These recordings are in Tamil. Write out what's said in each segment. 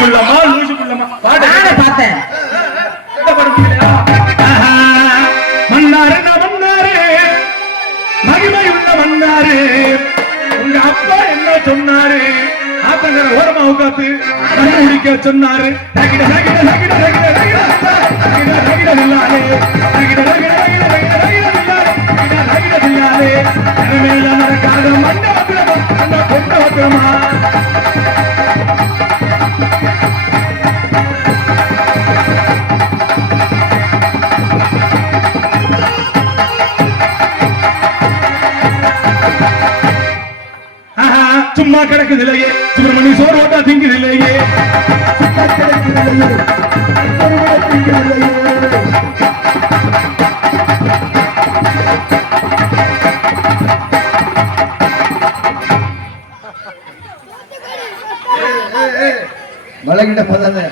புள்ளமா லூசு புள்ளமா நானே பார்த்தேன். மன்னாரு மன்னாரு மகிமை உள்ள மன்னாரு. உங்க அப்பா என்ன சொன்னாரு? ஆத்தங்கர ஓரமா உட்காந்து கண்ணு முடிக்க சொன்னாரு. தகிட தகிட தகிட தகிட தகிட தகிட தகிட வில்லாலே தகிட தகிட தகிட தகிட தகிட வில்லாலே தகிட தகிட வில்லாலே மேல நடக்காத மண்டபத்துல அந்த கொண்ட வக்கமா சும்மா கிடக்குது இல்லையே சுப்பிரமணி சோறு ஓட்டா திங்குது இல்லையே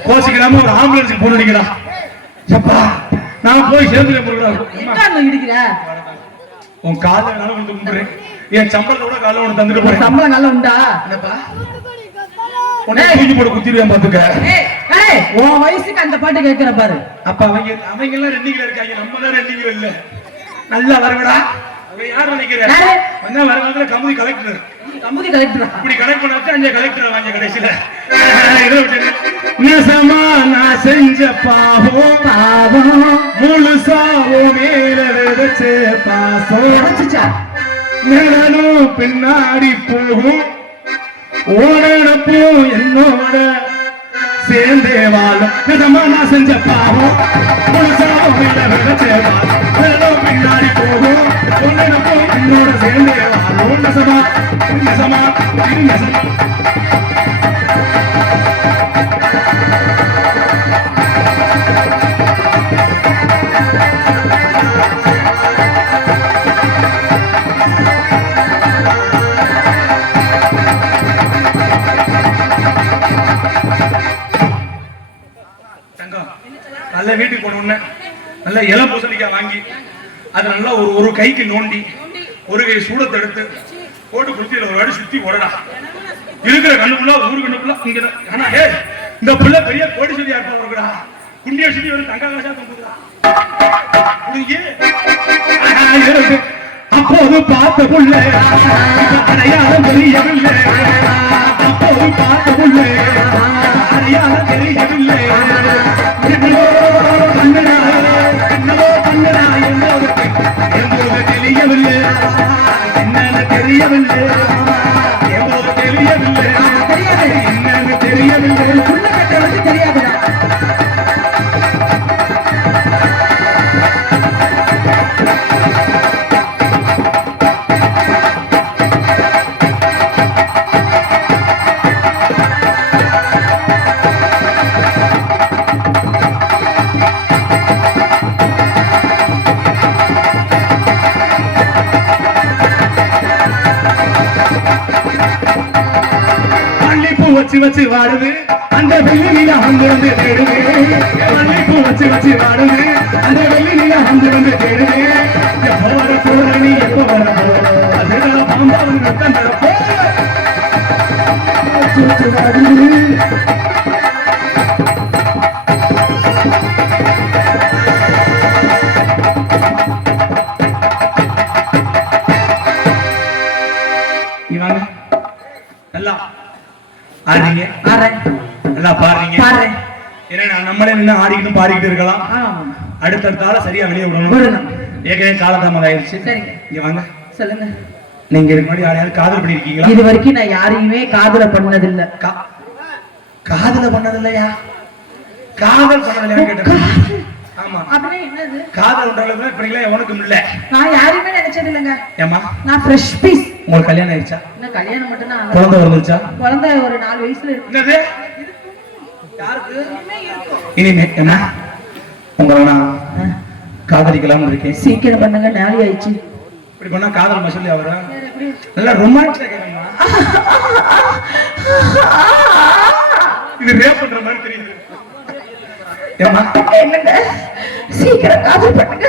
கோசிக்கிறாம ஒரு ஆம்புலன்ஸுக்கு போன் அடிக்கிறா. எப்பா நான் போய் சேர்ந்து உன் கால வந்து கும்பிடுறேன். என் சம்பளத்தோட கால ஒன்று தந்துட்டு போறேன். சம்பளம் நல்லா உண்டா? என்னப்பா உன்னை தூக்கி போட்டு குத்திடுவேன் பாத்துக்க. உன் வயசுக்கு அந்த பாட்டு கேட்கிற பாரு. அப்ப அவங்க எல்லாம் ரெண்டிங்கில இருக்காங்க, நம்ம தான் ரெண்டிங்கில இல்ல. நல்லா வரவிடா. யார் நினைக்கிறேன் வந்தா வர காலத்துல கமுதி கலெக்டர் இப்படி கலெக்ட் பண்ணாச்சு அஞ்சு கலெக்டர் வாங்க கடைசியில நெசமா நான் செஞ்ச பாவம் பாவம் முழுசாவோ மேல விதைச்சே பாசம் நிழலும் பின்னாடி போகும் ஓடப்போ என்னோட சேர்ந்தே வாழும். நெசமா நான் செஞ்ச பாவம் முழுசாவோ மேல விதைச்சே பாசம் நிழலும் பின்னாடி போகும் ஓடப்போ என்னோட சேர்ந்தே வாழும். நெசமா நெசமா நெசமா நல்ல வீட்டுக்கு போன நல்ல இளம் பூசணிக்காய் வாங்கி அது நல்லா ஒரு கைக்கு நோண்டி ஒரு கை சூடத்தை எடுத்து போட்டு குளிச்சு ஒரு வாடி சுத்தி போடலாம். இருக்கிற கண்ணுக்குள்ள ஊரு கண்ணுக்குள்ள இங்க ஆனா இந்த பிள்ளை பெரிய கோடீஸ்வரியா இருப்பா இருக்குடா. குண்டிய சுத்தி ஒரு தங்க காசா தந்துடா. அப்போது பார்த்த புள்ள அடையாளம் தெரியவில்லை. அப்போது பார்த்த புள்ள அடையாளம் தெரியவில்லை. என்னவோ பண்ணடா என்னோட தெரியவில்லை. என்னன்னு தெரியவில்லை. என்னோட தெரியவில்லை. என்னன்னு தெரியவில்லை. புள்ள கட்டவனுக்கு தெரியாதுடா. வச்சு வாடுது அந்த வெள்ளி நிலா வந்து வந்து தேடுது. மல்லிப்பூ வச்சு வாடுது அந்த வெள்ளி நிலா வந்து வந்து தேடுது. எப்போ வர போற நீ எப்போ வர போற பாம்பா வந்து தந்தரப்போ நல்லா ஆடுறீங்க, நல்லா பாடுறீங்க. ஏன்னா நம்மளே நின்று ஆடிக்கிட்டு பாடிக்கிட்டு இருக்கலாம். அடுத்தடுத்தால சரியா வெளியே விடணும். ஏற்கனவே காலதாமதம் ஆயிடுச்சு. இங்க வாங்க சொல்லுங்க. நீங்க இதுக்கு முன்னாடி யாரையாவது காதல் பண்ணிருக்கீங்களா? இது வரைக்கும் நான் யாரையுமே காதல பண்ணதில்லை. காதல பண்ணதில்லையா? காதல் பண்ணதில்லையா கேட்டேன். ஆமா அப்படியே என்னது காதல் பண்றதுல இப்படிங்களா உனக்கு இல்ல. நான் யாரையுமே நினைச்சது இல்லைங்க. ஏமா நான் ஃப்ரெஷ் பீஸ். உங்களுக்கு கல்யாணம் ஆயிடுச்சா? என்ன கல்யாணம் மட்டும் தான். குழந்தை வந்துச்சா? குழந்தை ஒரு 4 வயசுல இருக்கு. என்னது யாருக்கு இனிமே ஏமா உங்களை நான் காதலிக்கலாம்னு இருக்கேன். சீக்கிரம் பண்ணுங்க, நாளை ஆயிடுச்சு. இப்படி பண்ணா காதல் மசூலி அவரா நல்லா ரொமான்டிக்கா கேக்குறீங்க. இது ரேப் பண்ற மாதிரி தெரியுது. ஏமா என்னங்க சீக்கிரம் காதல் பண்ணுங்க.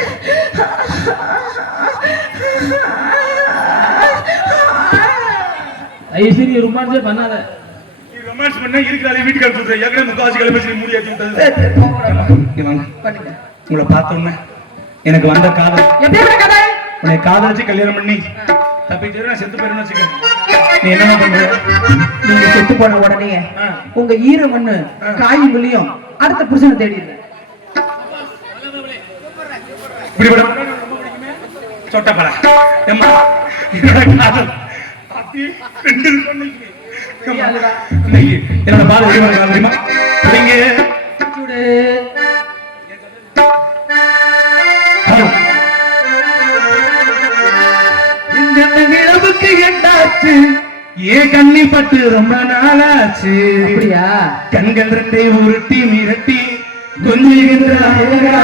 ஐஸ்வரி ரொமான்ஸே பண்ணாத. ரொமான்ஸ் பண்ண இருக்கிறாளே வீட்டுக்கு சொல்றேன் ஏற்கனவே முக்காவாசி கிளம்பி முடியாச்சு விட்டது சரி, சரி, போங்கடா. இங்க வாங்க பண்ணுங்க. உங்களை பார்த்தோன்னே எனக்கு வந்த காதல் எப்படிப்பட்ட கதை? உன்னை காதலிச்சு கல்யாணம் பண்ணி தப்பிச்சு நான் செத்து போயிருன்னு வச்சுக்க நீ என்ன பண்ற நீங்க செத்து போன உடனே ஆ. உங்க ஈர மண்ணு காய் விழியும் அடுத்த புருஷனை தேடிடுறேன். இப்படி விட சொட்டப்பட ஏம்மா என்னோட காதல் அப்படி ரெண்டு சொன்னீங்க ஏம்மா, இன்னைக்கு என்னோட பாதை எப்படி தெரியுமா நீங்க சுடு. இந்த நிலவுக்கு என்னாச்சு ஏன் கண்ணி பட்டு ரொம்ப நாளாச்சு அப்படியா? கண்கள் ரெண்டை உருட்டி மிரட்டி கொஞ்சுகின்ற அழகா